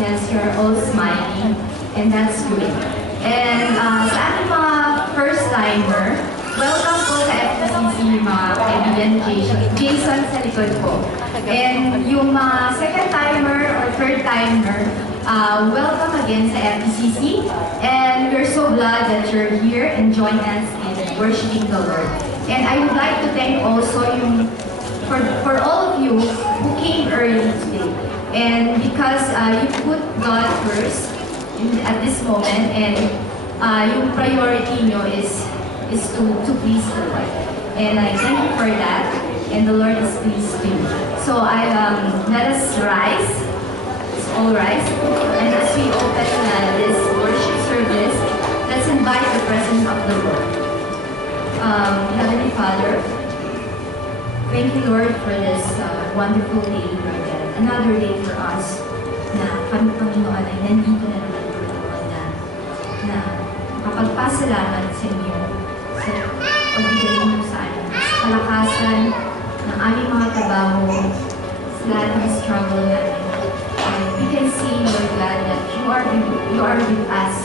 because you're all smiling, and that's good. And sa ating mga first-timer, welcome po sa FECC mga kaibigan Jason sa likod po. And yung mga second-timer or third-timer, welcome again sa FECC. And we're so glad that you're here and join us in worshiping the Lord. And I would like to thank also for all of you who came early today. And because you put God first at this moment, and yung priority nyo is to please the Lord. And I thank you for that, and the Lord is pleased too. So let us rise. Let's all rise. And as we open this worship service, let's invite the presence of the Lord. Heavenly Father, thank you, Lord, for this wonderful day, Lord God. Another day for us na kami, Panginoon, ay nandito na naman, Panginoon, na makapagpasalamat sa inyo sa pagbigay mo sa amin, sa kalakasan ng aming mga trabaho, sa lahat ng struggle namin. And we can see, Lord God, that you are with us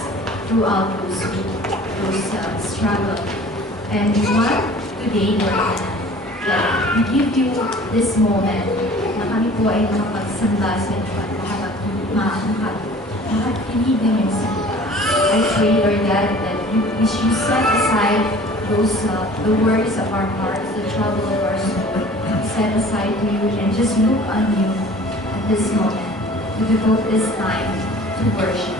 throughout those struggle. And we want today, Lord God, we give you this moment na kami po ay makapagsamba sa inyo at makakinig ng iyong salita. I pray, Lord God, that you set aside the worries of our hearts, the trouble of our soul, set aside to you and just look on you at this moment to devote this time to worship.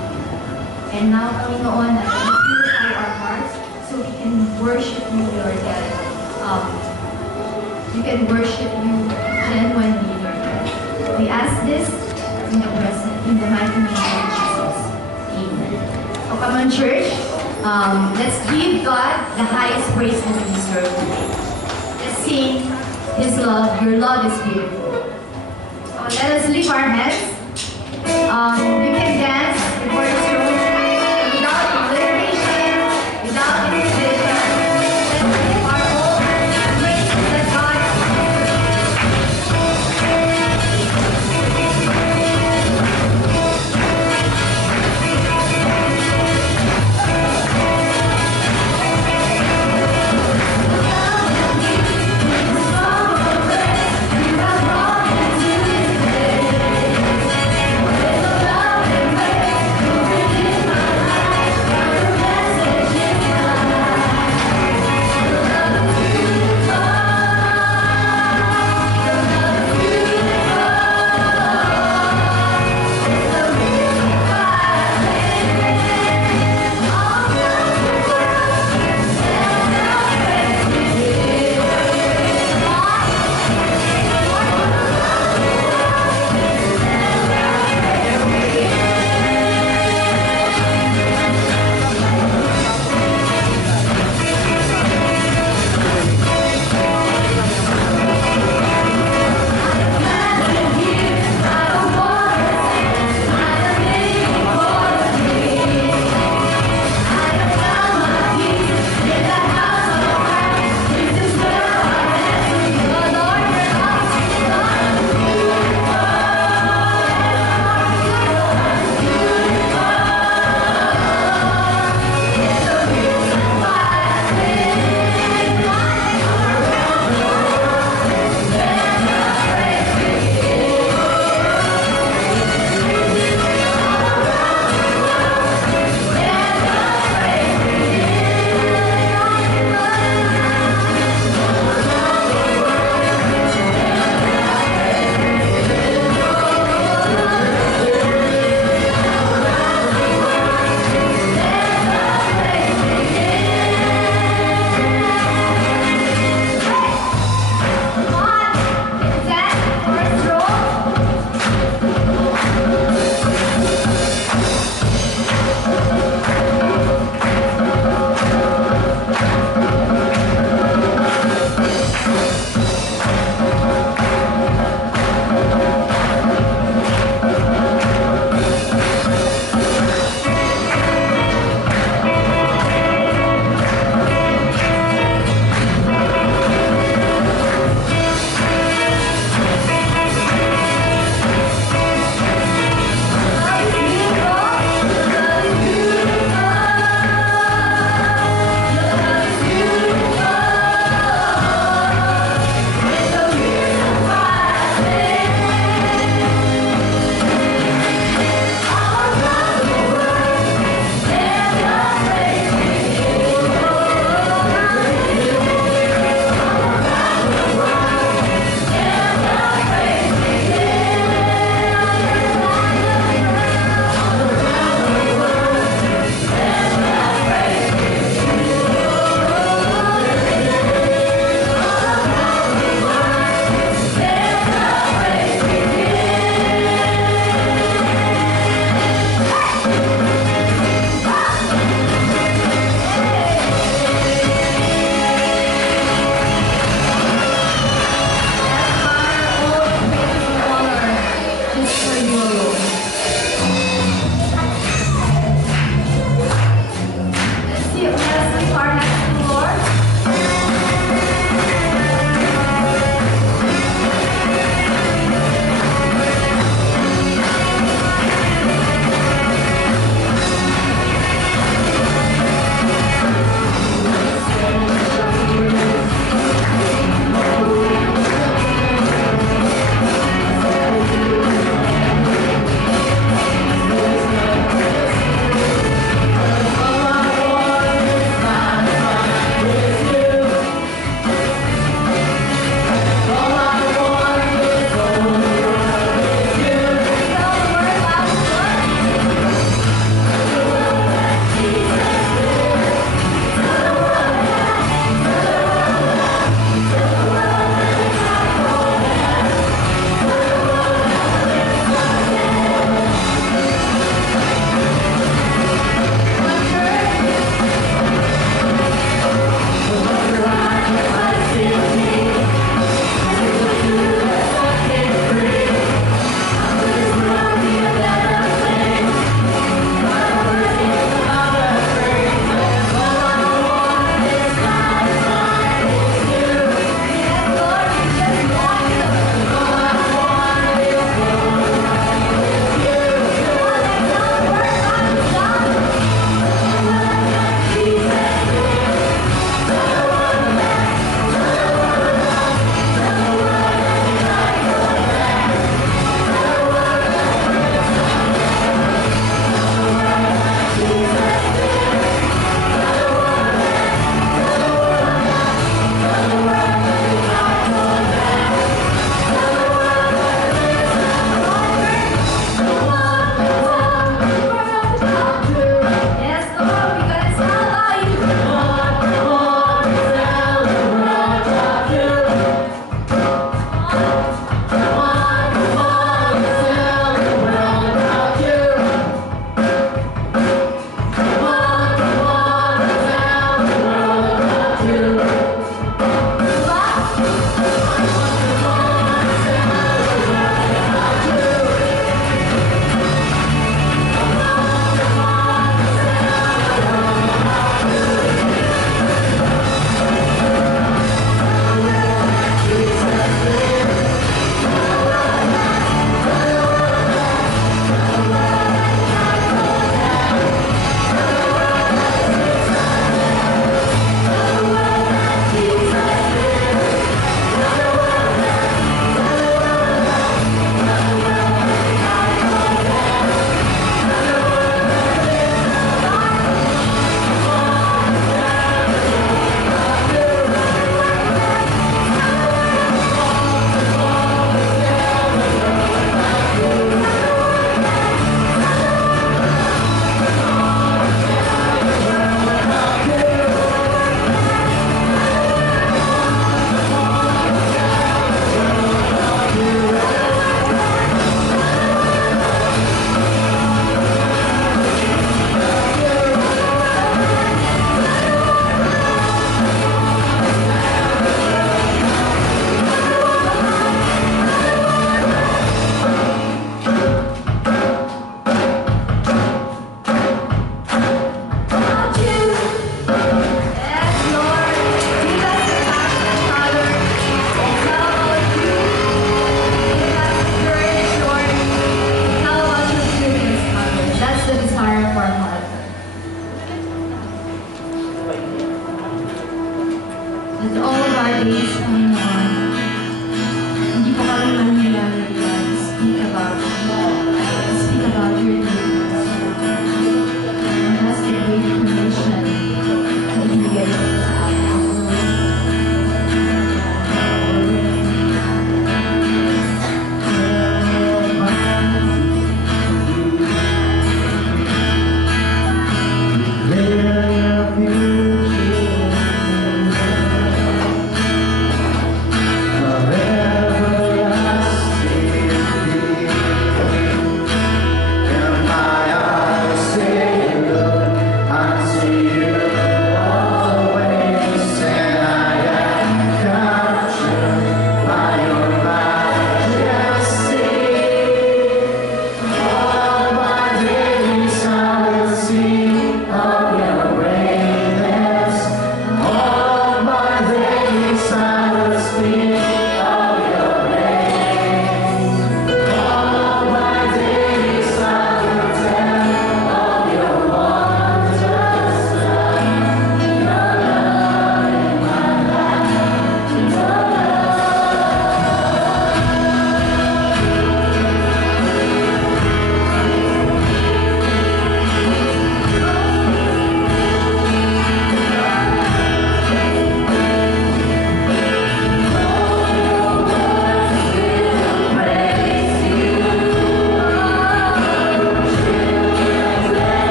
And now, Panginoon, we purify our hearts so we can worship you, Lord God. You can worship you genuinely, Lord God. We ask this in the mighty name of Jesus. Amen. So come on, church. Let's give God the highest praise that He deserves today. Let's sing His love. Your love is beautiful. So let us lift our hands. You can dance before the throne without alliteration, without inhibition. Let's lift our whole praise to God. Love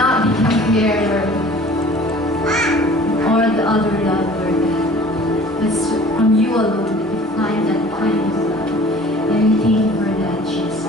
not be compared or the other lover that it's from you alone that we find that kind of love. And we thank you for that, Jesus.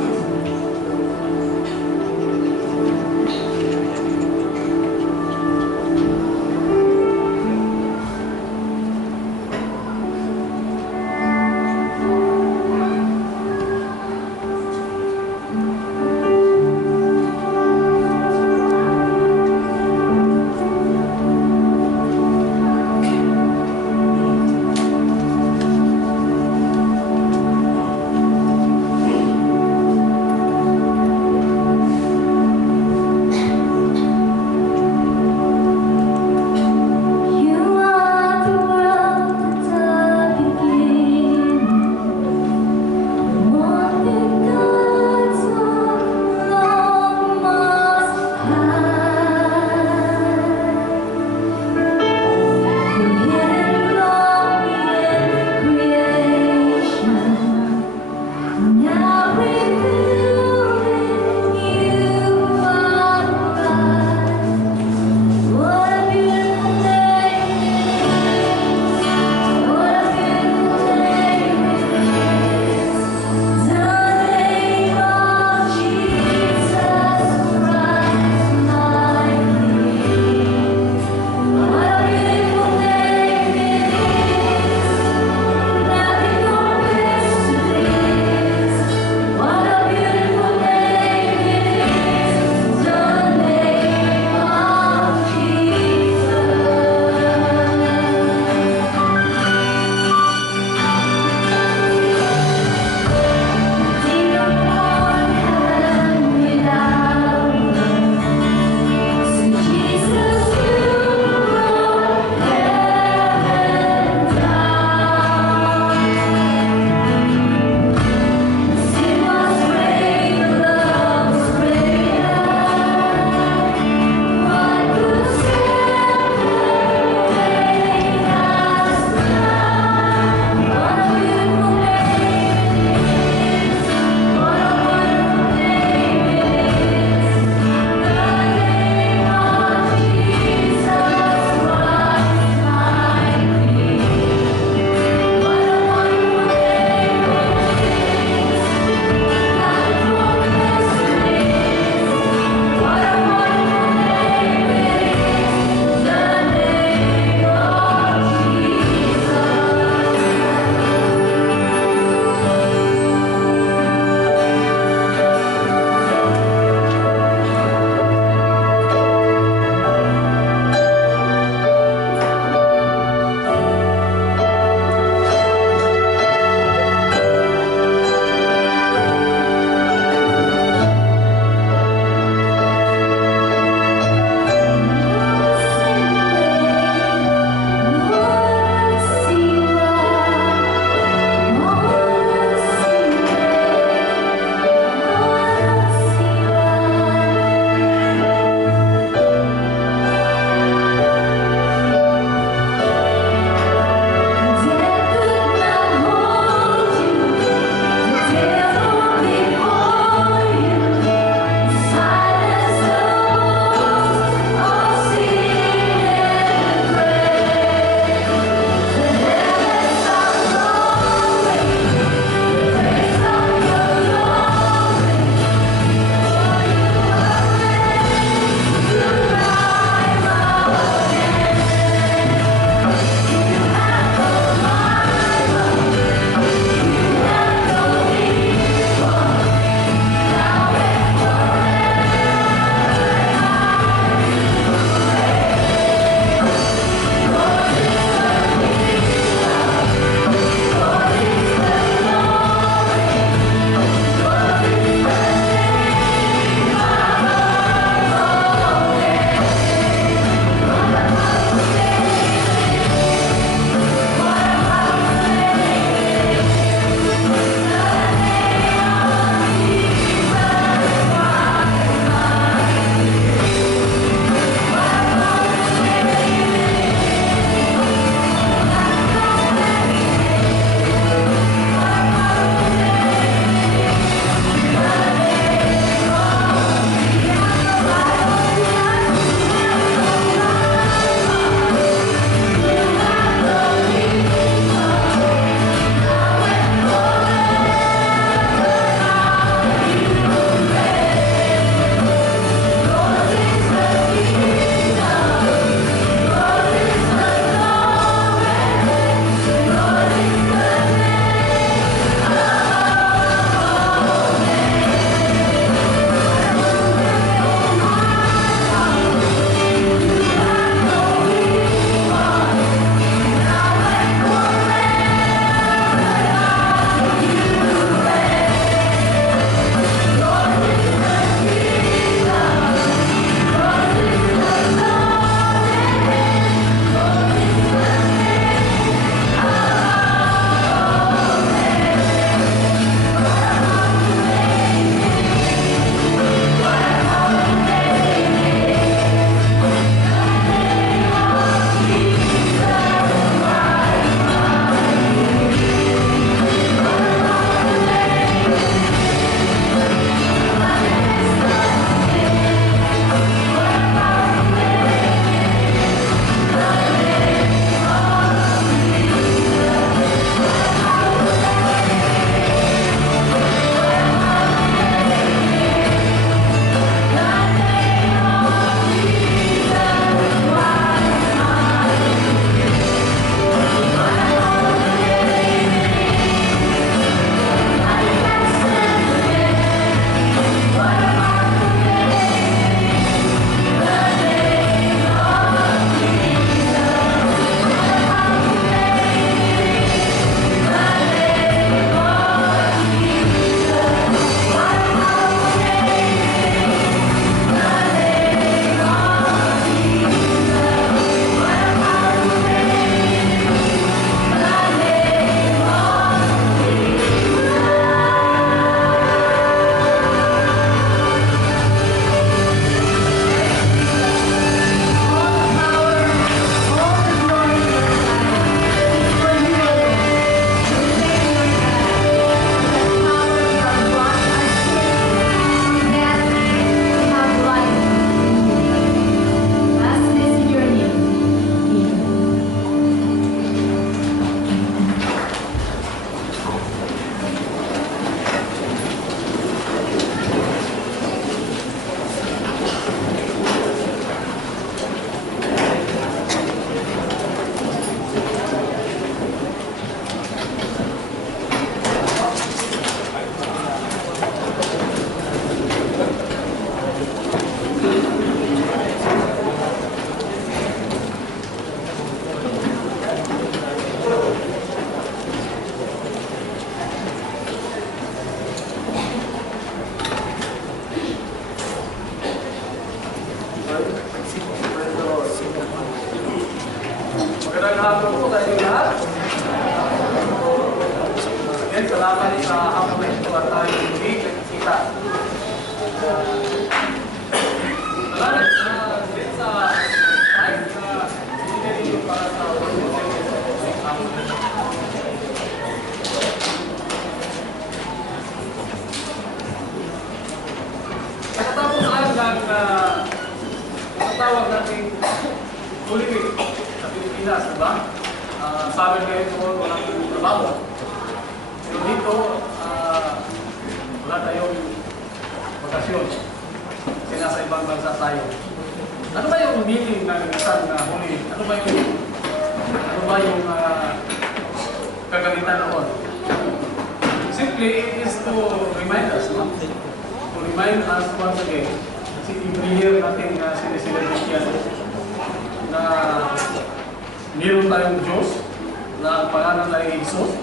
Magandang hapon po tayo lahat. Again, salamat sa hapon na ito at tayo hindi nagkikita. Salamat din sa time na binigay niyo para sa worship service sa hapon na ito. Katapos lang ng tawag natin Holy Week sa Pilipinas, diba? Sabi kayo ito, walang trabaho. Pero dito, wala tayong bakasyon. Kasi nasa ibang bansa tayo. Ano ba yung meaning ng isang Holy Week? Ano ba yung kagamitan noon? Simply, it is to remind us, no? To remind us once again. Kasi every year natin sineselebrate yan na meron tayong Diyos na ang pangalan ay Jesus.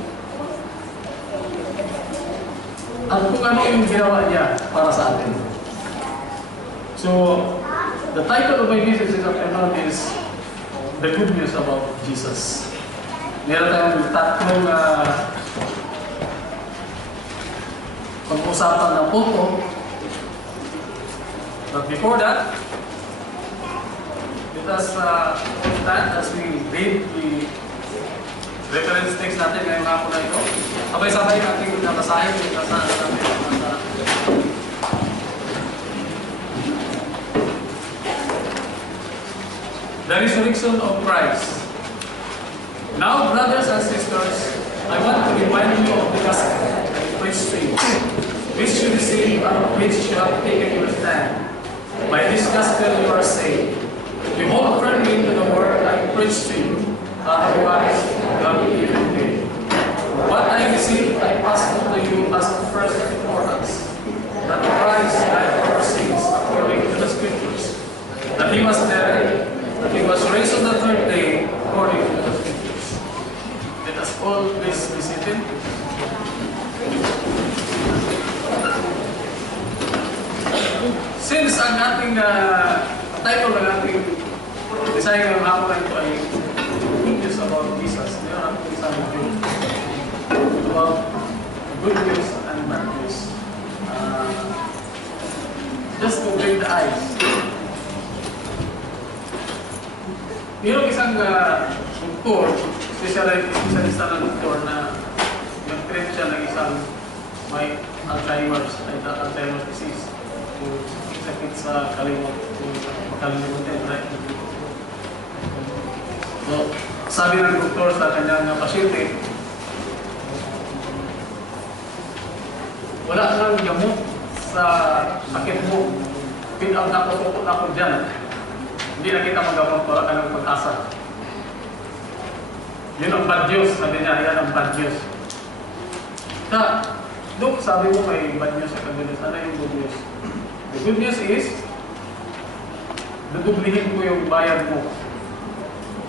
At kung ano yung ginawa niya para sa atin. So, the title of my message this afternoon is The Good News About Jesus. Meron tayong tatlong pag-usapan na punto. But before that, let us stand as we read the reference text natin ngayong hapon na ito. Sabay-sabay natin nabasahin yung kasaan natin. The resurrection of Christ. Now, brothers and sisters, I want to remind you of the gospel I preached to you, which you received and which you have taken your stand. By this gospel you are saved. You hold firmly to the word I preached to you, otherwise you have given me. What I received I passed on to you as the first importance, that Christ died for our sins according to the Scriptures, that He was buried, that He was raised on the third day according to the Scriptures. Let us all please be seated. Since ang ating title ng ating design ng hapon na ito ay Good News About Jesus, meron natin isang video about good news and bad news. Just to bring the eyes. Meron isang doktor, specialista ng doktor na nag-treat siya ng isang may Alzheimer's disease. Sakit sa makalimutan, right? So, sabi ng doktor sa kanyang pasyente, wala nang gamot sa sakit mo. Pinag nakutukot na ako dyan. Hindi na kita magawa para ka ng pag-asa. Yun ang bad news, sabi niya, yan ang bad news. Dok, sabi mo may bad news sa good news. Ano yung good news? The good news is, dudublihin ko yung bayad mo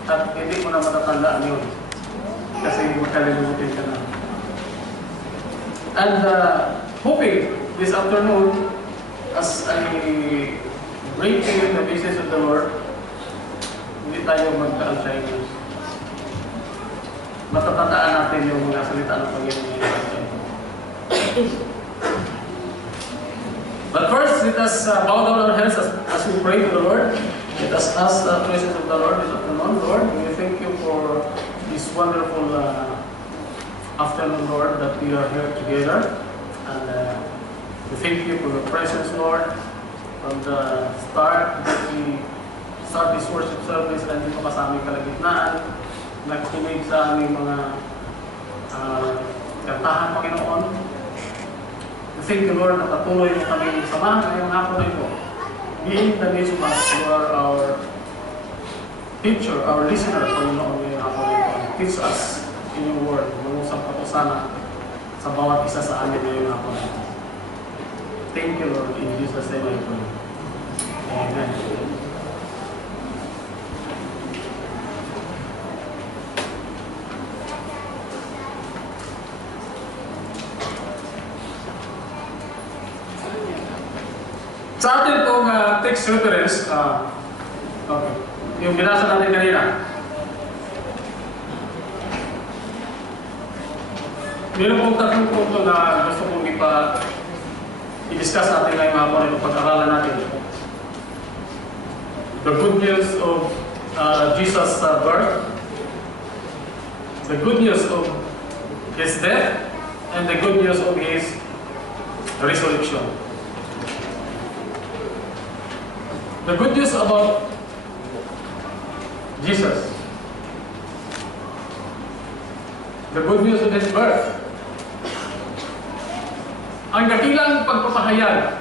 at hindi mo na matatandaan yun kasi makalimutin ka na. And hoping this afternoon, as I bring to you the message of the Lord, hindi tayo magka-Alzheimer's. Matatandaan natin yung mga salita ng Panginoon. But first, let us bow down our heads as we pray to the Lord. Let us ask the presence of the Lord this afternoon. Lord, we thank you for this wonderful afternoon, Lord, that we are here together. And we thank you for your presence, Lord, from the start that we start this worship service and dito pa sa aming kalagitnaan. Nagkinig sa aming mga kantahan, Panginoon. Thank you, Lord, na patuloy mo kami samahan ngayong hapon na ito. Being the midst of us, you are our teacher, our listener, Panginoon, ngayong hapon na ito. Teach us in your word. Mangusap ka po sana sa bawat isa sa amin ngayong hapon na ito. Thank you, Lord. In Jesus' name I pray. Amen. Sa atin pong text reference, okay, yung binasa natin kanina. Meron pong tatlong punto na gusto kong i-discuss natin ngayong hapon ito pag-aralan natin. The good news of Jesus' birth, the good news of His death, and the good news of His resurrection. The good news about Jesus. The good news of His birth. Ang dakilang pagpapahayag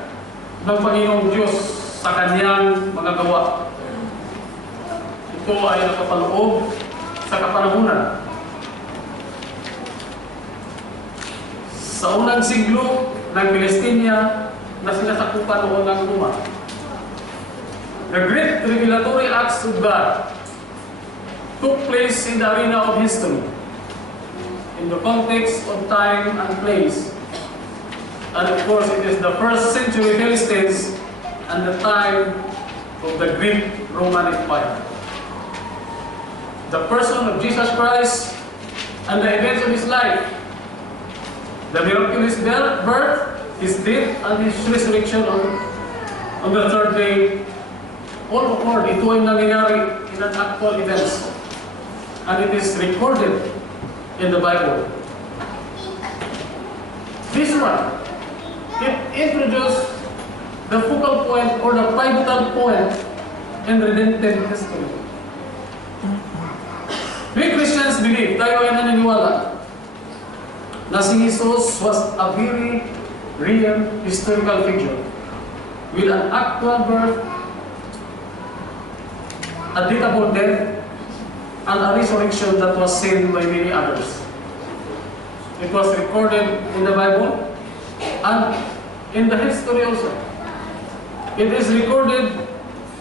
ng Panginoong Diyos sa Kanyang mga gawa. Ito ay nakapaloob sa kapanahunan. Sa unang siglo ng Palestina na sinasakupan noon ng Roma. The great revelatory acts of God took place in the arena of history, in the context of time and place. And of course, it is the first century Philistines and the time of the Greek Roman Empire. The person of Jesus Christ and the events of His life, the miraculous birth, His death, and His resurrection on the third day, all occurred. Ito ay nangyayari in an actual events. And it is recorded in the Bible. This one, it introduced the focal point or the pivotal point in redemptive history. We Christians believe, tayo ay naniniwala, na si Jesus was a very real historical figure with an actual birth, a deathable death, and a resurrection that was seen by many others. It was recorded in the Bible and in the history also. It is recorded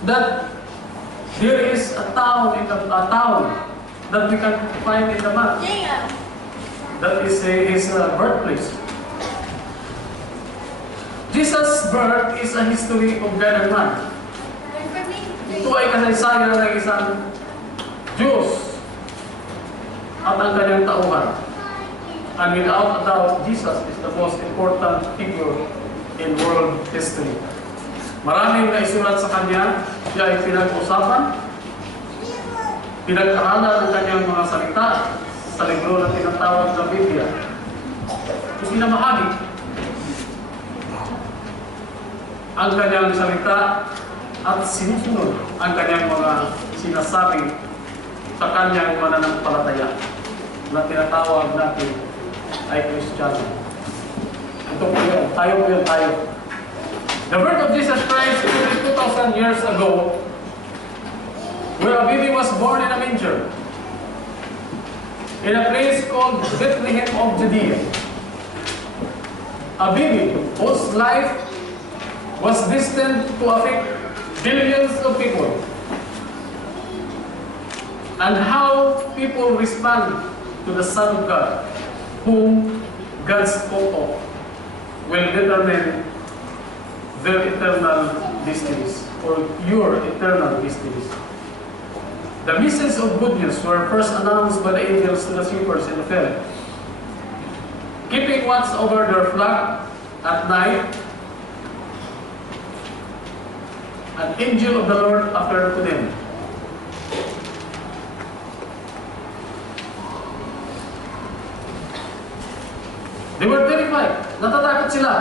that there is a town that we can find in the map. That is his birthplace. Jesus' birth is a history of God and man. Ito ay kasaysayan ng isang Diyos at ang kanyang tauhan. And without a doubt, Jesus is the most important figure in world history. Maraming naisulat sa Kanya, siya ay pinag-usapan, pinag-aralan ng Kanyang mga salita sa libro na tinatawag na Biblia. Pinamahagi ang Kanyang salita at sinusunod ang Kanyang mga sinasabi sa Kanyang mananampalataya na tinatawag natin ay Kristiyano. Ito po yun. Tayo po yun, tayo. The birth of Jesus Christ 2,000 years ago, where a baby was born in a manger, in a place called Bethlehem of Judea. A baby whose life was destined to affect billions of people. And how people respond to the Son of God, whom God spoke of, will determine their eternal destinies, or your eternal destinies. The message of good news were first announced by the angels to the shepherds in the field, keeping watch over their flock at night. An angel of the Lord appeared to them. They were terrified. Natatakot sila.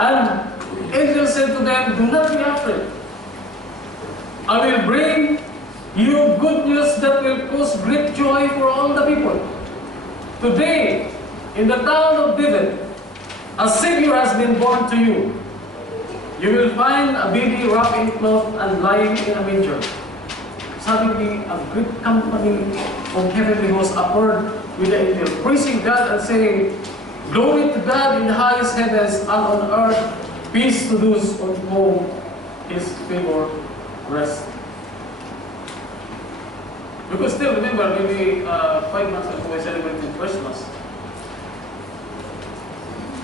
And angel said to them, "Do not be afraid. I will bring you good news that will cause great joy for all the people. Today, in the town of David, a Savior has been born to you. You will find a baby wrapped in cloth and lying in a manger." Suddenly, a great company of heavenly hosts appeared with the angel, praising God and saying, "Glory to God in the highest heavens, and on earth peace to those on whom His favor rests." You could still remember, maybe 5 months ago we celebrated Christmas.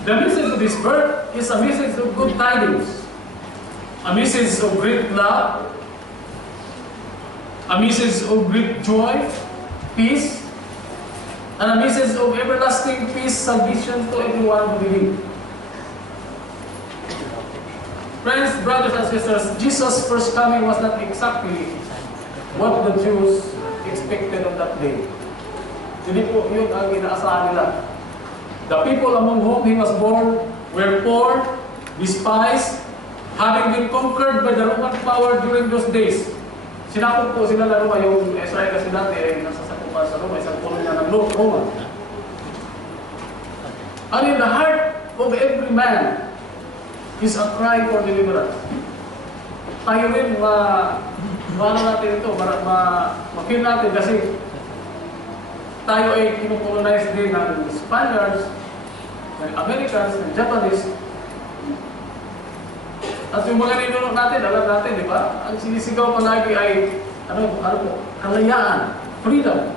The message of this birth is a message of good tidings, a message of great love, a message of great joy, peace, and a message of everlasting peace, salvation to everyone who believes. Friends, brothers and sisters, Jesus' first coming was not exactly what the Jews expected on that day. Hindi po yun ang inaasahan nila. The people among whom He was born were poor, despised, having been conquered by the Roman power during those days. Sinakop po sila na Roma, yung Israel kasi dati ay nasasakupan sa Roma, isang kolonya ng Roma. And in the heart of every man is a cry for deliverance. Tayo rin, ano natin ito, ma-feel natin kasi tayo ay kinukolonize din ng Spaniards, ng Americans, ng Japanese. At yung mga ninunok natin, alam natin, di ba? Ang sinisigaw palagi ay, ano po, kalayaan, freedom.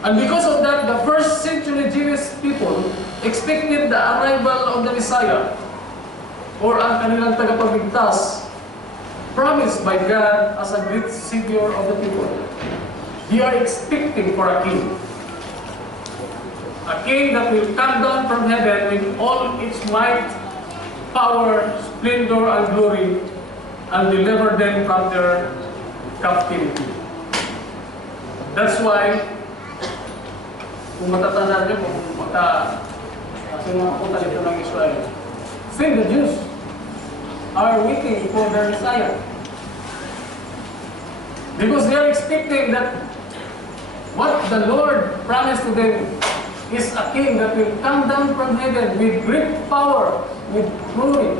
And because of that, the first century Jewish people expected the arrival of the Messiah, or ang kanilang tagapagligtas, promised by God as a great Savior of the people. They are expecting for a king that will come down from heaven with all its might, power, splendor, and glory, and deliver them from their captivity. That's why, kung matatandaan niyo, kung sinapunta dito ng Israel, still the Jews are waiting for their Messiah. Because they are expecting that what the Lord promised to them is a king that will come down from heaven with great power, with glory,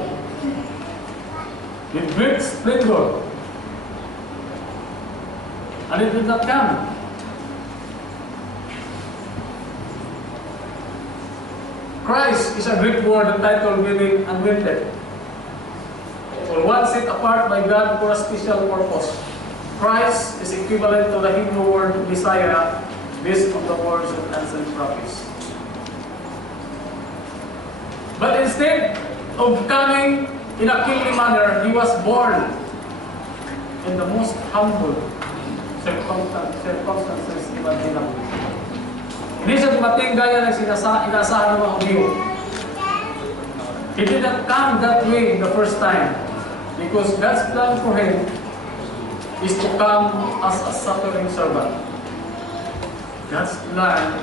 with great splendor. And it did not come. Christ is a Greek word, the title meaning anointed, or one set apart by God for a special purpose. Christ is equivalent to the Hebrew word Messiah, based on the words of ancient prophets. But instead of coming in a kingly manner, He was born in the most humble circumstances imaginable. Hindi siya dumating gaya ng inasahan ng mga Hudyo. He did not come that way the first time, because God's plan for Him is to come as a suffering servant. God's plan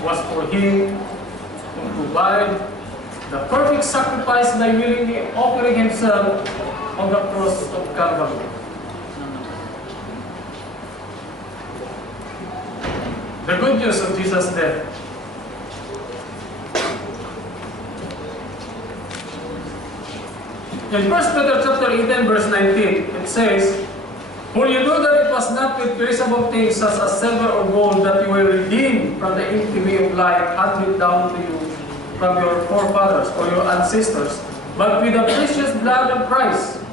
was for Him to provide the perfect sacrifice by willingly offering Himself on the cross of Calvary. The good news of Jesus' death. In 1 Peter chapter 18, verse 19, it says, "For you know that it was not with perishable things such as silver or gold that you were redeemed from the empty way of life handed down to you from your forefathers or your ancestors, but with the precious blood of Christ,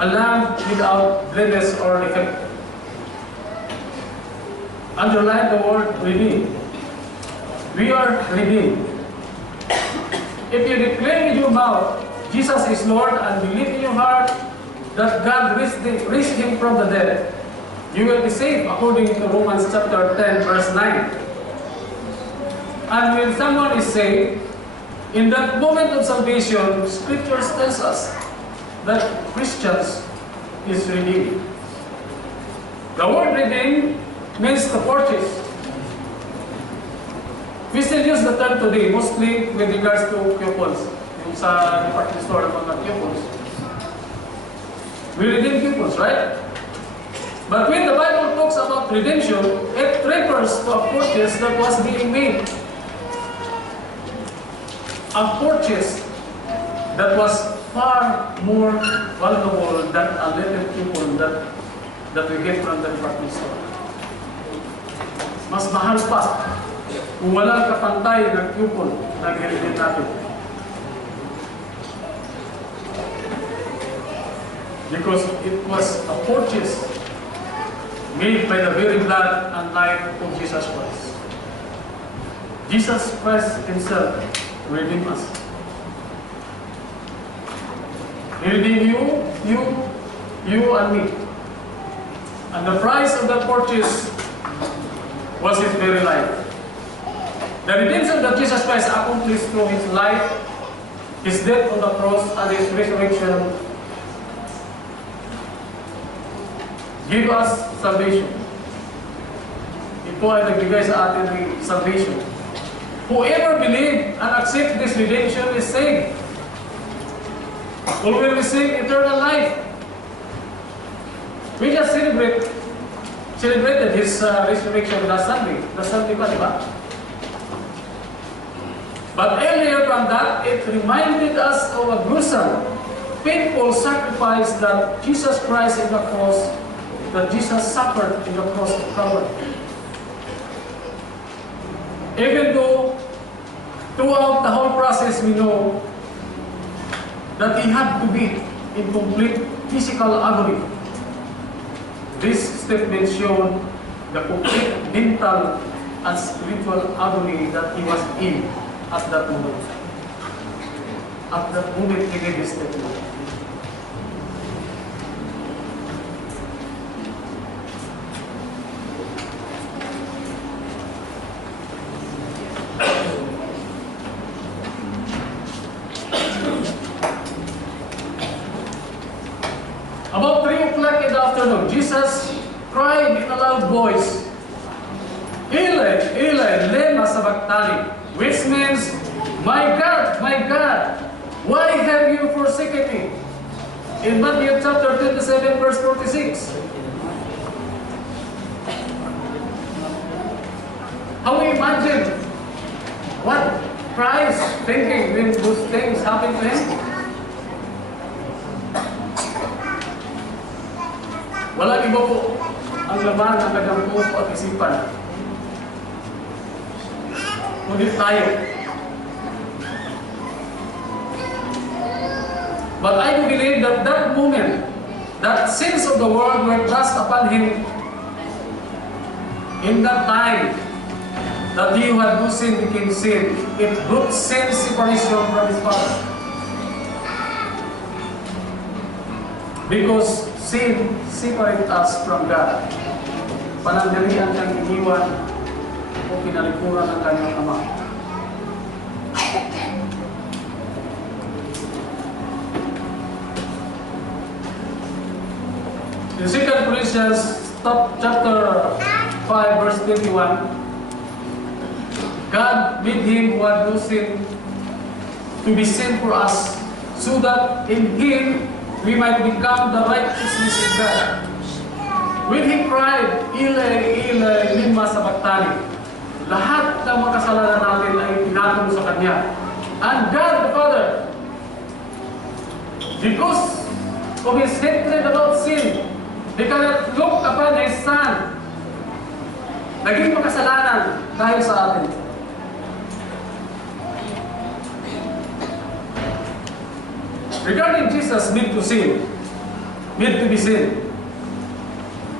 a lamb without blemish or defect." Underline the word redeemed. We are redeemed. If you declare in your mouth, Jesus is Lord, and believe in your heart that God raised Him from the dead, you will be saved according to Romans chapter 10, verse 9. And when someone is saved, in that moment of salvation, Scripture tells us that Christians is redeemed. The word redeemed means to purchase. We still use the term today, mostly with regards to coupons. Yung sa department store ng mga coupons. We redeem coupons, right? But when the Bible talks about redemption, it refers to a purchase that was being made. A purchase that was far more valuable than a little coupon that we get from the department store. Mas mahal pa kung walang kapantay ng coupon na ginigit natin. Because it was a purchase made by the very blood and life of Jesus Christ. Jesus Christ Himself redeemed us. He redeemed you and me. And the price of that purchase was His very life. The redemption that Jesus Christ accomplished through His life, His death on the cross, and His resurrection give us salvation. Ito ay nagbigay sa atin ng salvation. Whoever believe and accept this redemption is saved. Will receive eternal life. We just celebrated His resurrection last Sunday pa, di ba? But earlier from that, it reminded us of a gruesome, painful sacrifice that Jesus Christ in the cross, that Jesus suffered in the cross of Calvary. Even though throughout the whole process we know that He had to be in complete physical agony, this statement showed the complete mental and spiritual agony that He was in at that moment. At that moment He gave this statement. About 3 o'clock in the afternoon, Jesus cried in a loud voice, Eli, Eli, lema sabachthani, which means, my God, why have you forsaken me? In Matthew chapter 27, verse 46. How we imagine what Christ thinking when those things happen to Him? Walang iba po ang laman ng kanyang puso at isipan. Ngunit tayo. But I do believe that that moment, that sins of the world were cast upon Him in that time, that He who had no sin became sin. It brought sin separation from His Father. Because sin separates us from God. Panandalian kang iniwan o pinalikuran ng kanyang Ama. In 2 Corinthians chapter 5 verse 21, God made Him who had no sin to be sin for us, so that in Him we might become the righteousness of God. When He cried, Eli, Eli, lema sabachthani, lahat ng mga kasalanan natin ay pinatong sa Kanya. And God the Father, because of His hatred about sin, He cannot look upon His Son. Naging makasalanan dahil sa atin. Regarding Jesus made to be sin.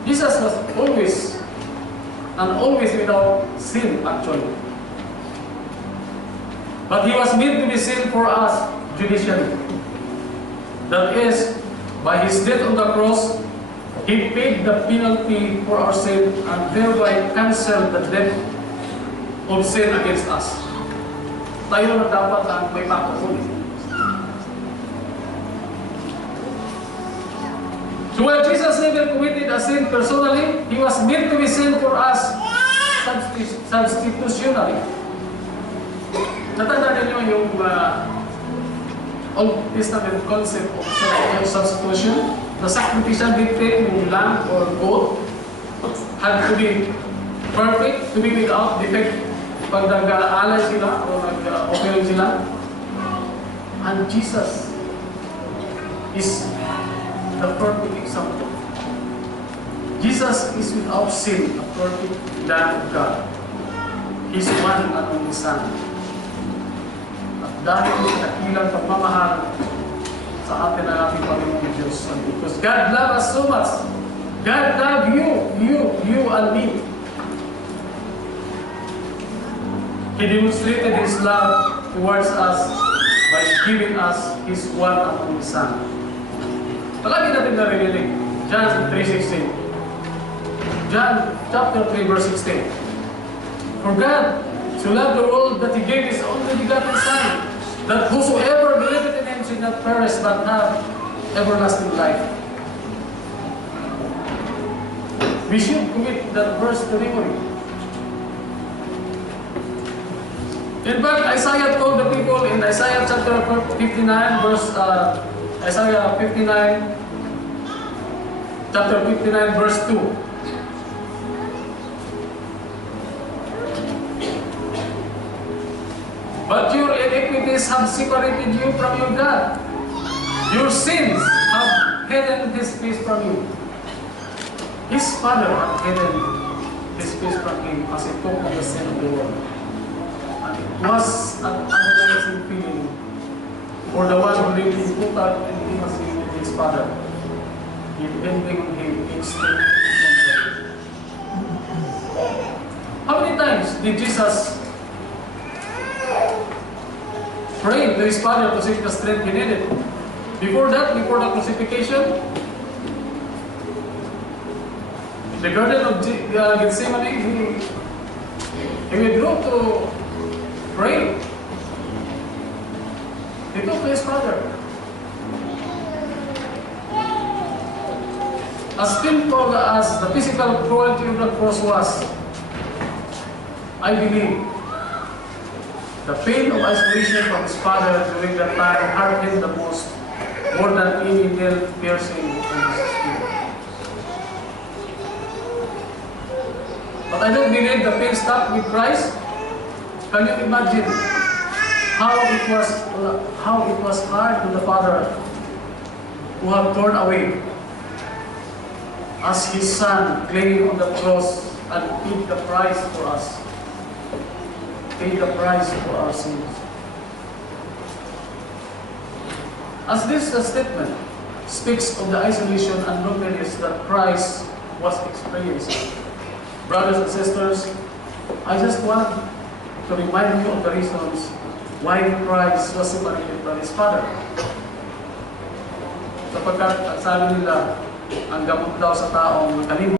Jesus was always without sin actually. But He was made to be sin for us judicially. That is, by His death on the cross, He paid the penalty for our sin and thereby canceled the debt of sin against us. Tayo na dapat ang may pagkukulit. So while Jesus never committed a sin personally, He was made to be sin for us substitutionally. Natanda ninyo yung Old Testament concept of substitution? The sacrificial victim, yung lamb or goat, had to be perfect, to be without defect pag nag-aalay sila o nag-offering sila. And Jesus is the perfect example. Jesus is without sin, a perfect Lamb of God. He's one and only Son. At dahil sa dakilang pagmamahal sa atin ang ating Panginoon Diyos. Because God loved us so much. God loved you and me. He demonstrated His love towards us by giving us His one and only Son. Palagi natin narinig, John 3:16. John chapter 3 verse 16. For God to love the world that He gave His only begotten Son, that whosoever believeth in Him should not perish but have everlasting life. We should commit that verse to memory. In fact, Isaiah told the people in Isaiah chapter 59, Isaiah 59, chapter 59, verse 2. But your iniquities have separated you from your God. Your sins have hidden His face from you. His Father had hidden His face from Him as He took on the sin of the world. And it was an agonizing feeling for the one who lived in total intimacy with His Father, depending on Him each step. How many times did Jesus pray to His Father to seek the strength He needed? Before that, before the crucifixion, in the Garden of Gethsemane, he withdrew to pray. He talked to His Father. As painful as the physical cruelty of the cross was, I believe the pain of isolation from His Father during that time hurt Him the most, more than any nail piercing in His spirit. But I don't believe the pain stopped with Christ. Can you imagine how it was hard to the Father who had torn away as His Son clinging on the cross and paid the price for us, paid the price for our sins. As this statement speaks of the isolation and loneliness that Christ was experiencing, brothers and sisters, I just want to remind you of the reasons why Christ was separated from His Father. Sapagkat ang sabi nila, ang gamot daw sa taong nakalimot